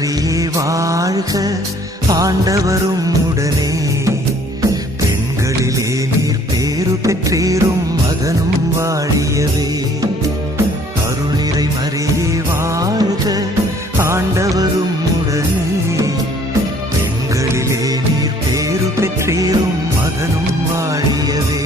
மரியே வாழ்க, ஆண்டவரும் உடனே. பெண்களிலே நீர் பேறு பெற்றீரும், மகனும் வாழியவே. அருள் நிறை மரியே வாழ்க, ஆண்டவரும் உடனே. பெண்களிலே நீர் பேறு பெற்றீரும், மகனும் வாழியவே.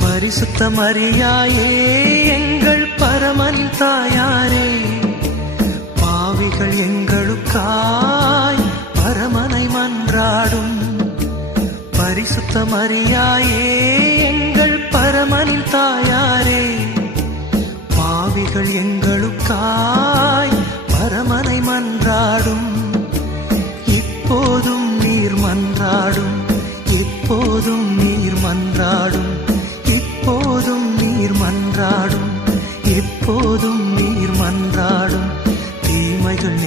பரிசுத்த மரியாயே, எங்கள் பரமனின் தாயாரே, பாவிகள் எங்களுக்காய் பரமனை மன்றாடும். பரிசுத்த மரியாயே, எங்கள் பரமனின் தாயாரே, பாவிகள் எங்களுக்காய் பரமனை மன்றாடும். இப்போதும் நீர் மன்றாடும், எப்போதும் நீர் மன்றாடும். எப்போதும் நீர் மன்றாடும், எப்போதும் நீர் மன்றாடும். தீமைகள்